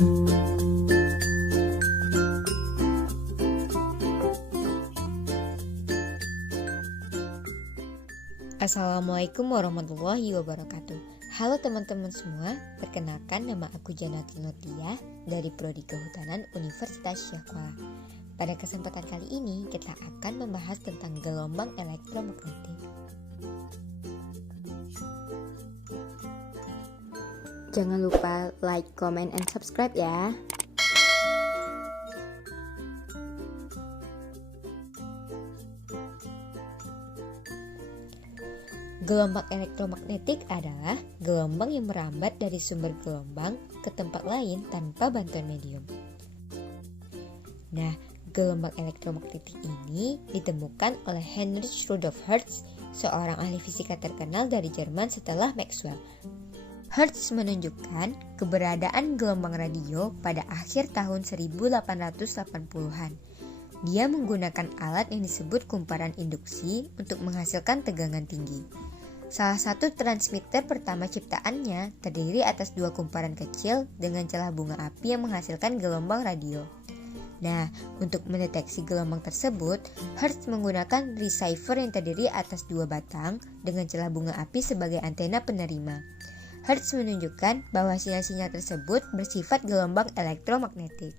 Assalamualaikum warahmatullahi wabarakatuh. Halo teman-teman semua, perkenalkan nama aku Janatul Nurdiah dari Prodi Kehutanan Universitas Syahkuala. Pada kesempatan kali ini kita akan membahas tentang gelombang elektromagnetik. Jangan lupa like, comment, and subscribe ya. Gelombang elektromagnetik adalah gelombang yang merambat dari sumber gelombang ke tempat lain tanpa bantuan medium. Nah, gelombang elektromagnetik ini ditemukan oleh Heinrich Rudolf Hertz, seorang ahli fisika terkenal dari Jerman setelah Maxwell. Hertz menunjukkan keberadaan gelombang radio pada akhir tahun 1880-an. Dia menggunakan alat yang disebut kumparan induksi untuk menghasilkan tegangan tinggi. Salah satu transmitter pertama ciptaannya terdiri atas dua kumparan kecil dengan celah bunga api yang menghasilkan gelombang radio. Nah, untuk mendeteksi gelombang tersebut, Hertz menggunakan receiver yang terdiri atas dua batang dengan celah bunga api sebagai antena penerima. Hertz menunjukkan bahwa sinyal-sinyal tersebut bersifat gelombang elektromagnetik.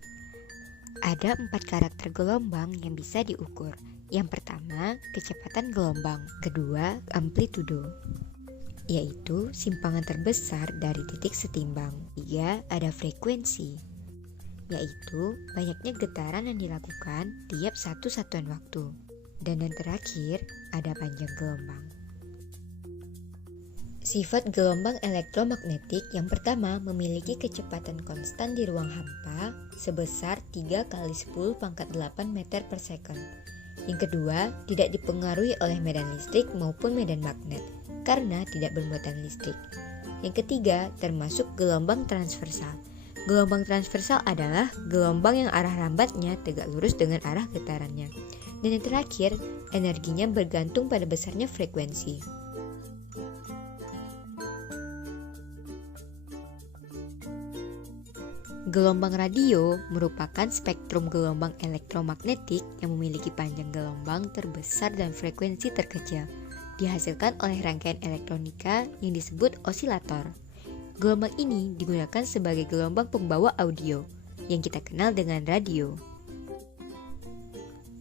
Ada 4 karakter gelombang yang bisa diukur. Yang pertama, kecepatan gelombang. Kedua, amplitudo, yaitu simpangan terbesar dari titik setimbang. Tiga, ada frekuensi, yaitu banyaknya getaran yang dilakukan tiap satu satuan waktu. Dan yang terakhir, ada panjang gelombang. Sifat gelombang elektromagnetik yang pertama memiliki kecepatan konstan di ruang hampa sebesar 3 kali 10 pangkat 8 meter per second. Yang kedua, tidak dipengaruhi oleh medan listrik maupun medan magnet karena tidak bermuatan listrik. Yang ketiga, termasuk gelombang transversal. Gelombang transversal adalah gelombang yang arah rambatnya tegak lurus dengan arah getarannya. Dan yang terakhir, energinya bergantung pada besarnya frekuensi. Gelombang radio merupakan spektrum gelombang elektromagnetik yang memiliki panjang gelombang terbesar dan frekuensi terkecil, dihasilkan oleh rangkaian elektronika yang disebut osilator. Gelombang ini digunakan sebagai gelombang pembawa audio, yang kita kenal dengan radio.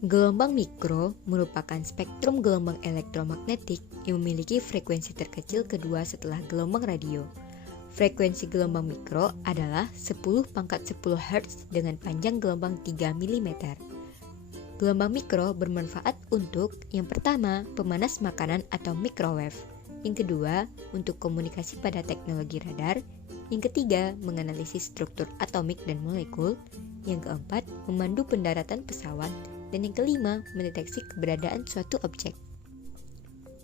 Gelombang mikro merupakan spektrum gelombang elektromagnetik yang memiliki frekuensi terkecil kedua setelah gelombang radio. Frekuensi gelombang mikro adalah 10 pangkat 10 Hz dengan panjang gelombang 3 mm. Gelombang mikro bermanfaat untuk yang pertama, pemanas makanan atau microwave. Yang kedua, untuk komunikasi pada teknologi radar. Yang ketiga, menganalisis struktur atomik dan molekul. Yang keempat, memandu pendaratan pesawat. Dan yang kelima, mendeteksi keberadaan suatu objek.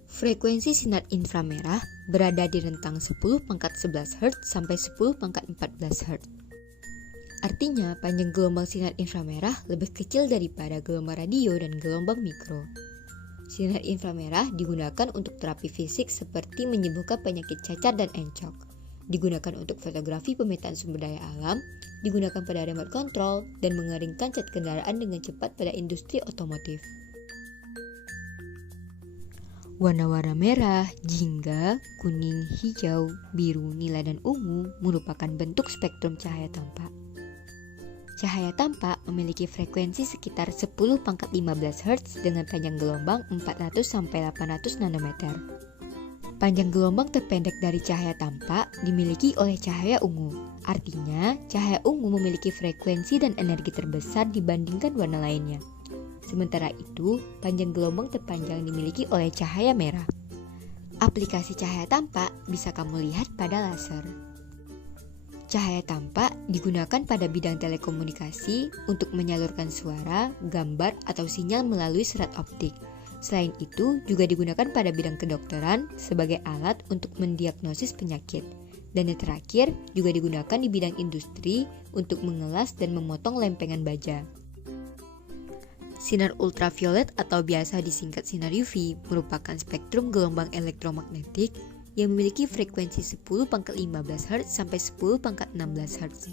Frekuensi sinar inframerah berada di rentang 10 pangkat 11 Hz sampai 10 pangkat 14 Hz. Artinya, panjang gelombang sinar inframerah lebih kecil daripada gelombang radio dan gelombang mikro. Sinar inframerah digunakan untuk terapi fisik seperti menyembuhkan penyakit cacar dan encok. Digunakan untuk fotografi pemetaan sumber daya alam, digunakan pada remote control, dan mengeringkan cat kendaraan dengan cepat pada industri otomotif. Warna-warna merah, jingga, kuning, hijau, biru, nila, dan ungu merupakan bentuk spektrum cahaya tampak. Cahaya tampak memiliki frekuensi sekitar 10 pangkat 15 Hz dengan panjang gelombang 400-800 nanometer. Panjang gelombang terpendek dari cahaya tampak dimiliki oleh cahaya ungu. Artinya, cahaya ungu memiliki frekuensi dan energi terbesar dibandingkan warna lainnya. Sementara itu, panjang gelombang terpanjang dimiliki oleh cahaya merah. Aplikasi cahaya tampak bisa kamu lihat pada laser. Cahaya tampak digunakan pada bidang telekomunikasi untuk menyalurkan suara, gambar, atau sinyal melalui serat optik. Selain itu, juga digunakan pada bidang kedokteran sebagai alat untuk mendiagnosis penyakit. Dan yang terakhir, juga digunakan di bidang industri untuk mengelas dan memotong lempengan baja. Sinar ultraviolet atau biasa disingkat sinar UV merupakan spektrum gelombang elektromagnetik yang memiliki frekuensi 10 pangkat 15 Hz sampai 10 pangkat 16 Hz.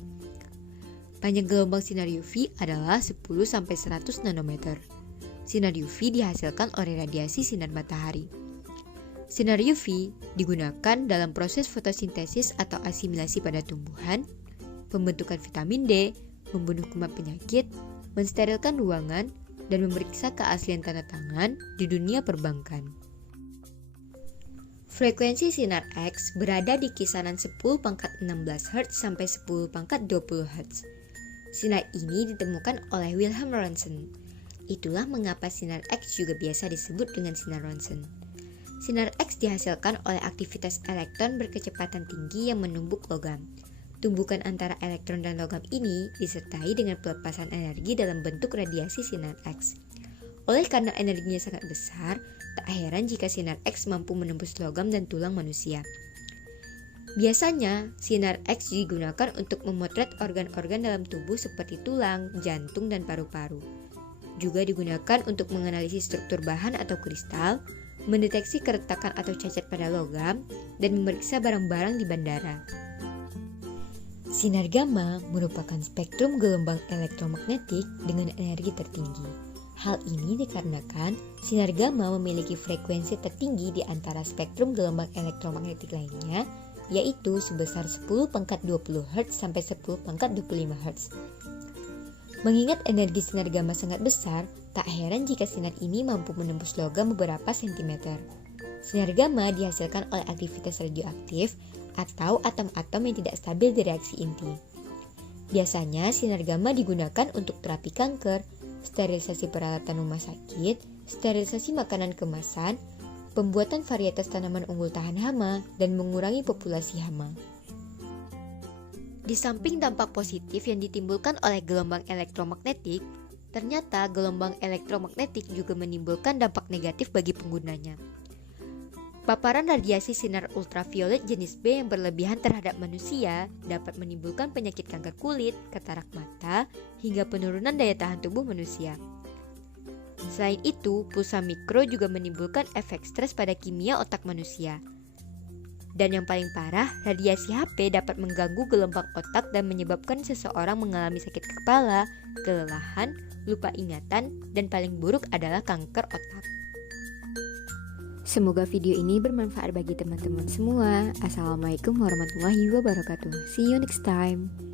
Panjang gelombang sinar UV adalah 10-100 nanometer. Sinar UV dihasilkan oleh radiasi sinar matahari. Sinar UV digunakan dalam proses fotosintesis atau asimilasi pada tumbuhan, pembentukan vitamin D, membunuh kuman penyakit, mensterilkan ruangan, dan memeriksa keaslian tanda tangan di dunia perbankan. Frekuensi sinar X berada di kisaran 10⁻16 Hz sampai 10⁻20 Hz. Sinar ini ditemukan oleh Wilhelm Röntgen. Itulah mengapa sinar X juga biasa disebut dengan sinar Röntgen. Sinar X dihasilkan oleh aktivitas elektron berkecepatan tinggi yang menumbuk logam. Tumbukan antara elektron dan logam ini disertai dengan pelepasan energi dalam bentuk radiasi sinar X. Oleh karena energinya sangat besar, tak heran jika sinar X mampu menembus logam dan tulang manusia. Biasanya, sinar X digunakan untuk memotret organ-organ dalam tubuh seperti tulang, jantung, dan paru-paru. Juga digunakan untuk menganalisis struktur bahan atau kristal, mendeteksi keretakan atau cacat pada logam, dan memeriksa barang-barang di bandara. Sinar gamma merupakan spektrum gelombang elektromagnetik dengan energi tertinggi. Hal ini dikarenakan sinar gamma memiliki frekuensi tertinggi di antara spektrum gelombang elektromagnetik lainnya, yaitu sebesar 10⁻20 Hz sampai 10⁻25 Hz. Mengingat energi sinar gamma sangat besar, tak heran jika sinar ini mampu menembus logam beberapa sentimeter. Sinar gamma dihasilkan oleh aktivitas radioaktif atau atom-atom yang tidak stabil di reaksi inti. Biasanya sinar gamma digunakan untuk terapi kanker, sterilisasi peralatan rumah sakit, sterilisasi makanan kemasan, pembuatan varietas tanaman unggul tahan hama, dan mengurangi populasi hama. Di samping dampak positif yang ditimbulkan oleh gelombang elektromagnetik, ternyata gelombang elektromagnetik juga menimbulkan dampak negatif bagi penggunanya. Paparan radiasi sinar ultraviolet jenis B yang berlebihan terhadap manusia dapat menimbulkan penyakit kanker kulit, katarak mata, hingga penurunan daya tahan tubuh manusia. Selain itu, pulsa mikro juga menimbulkan efek stres pada kimia otak manusia. Dan yang paling parah, radiasi HP dapat mengganggu gelombang otak dan menyebabkan seseorang mengalami sakit kepala, kelelahan, lupa ingatan, dan paling buruk adalah kanker otak. Semoga video ini bermanfaat bagi teman-teman semua. Assalamualaikum warahmatullahi wabarakatuh. See you next time.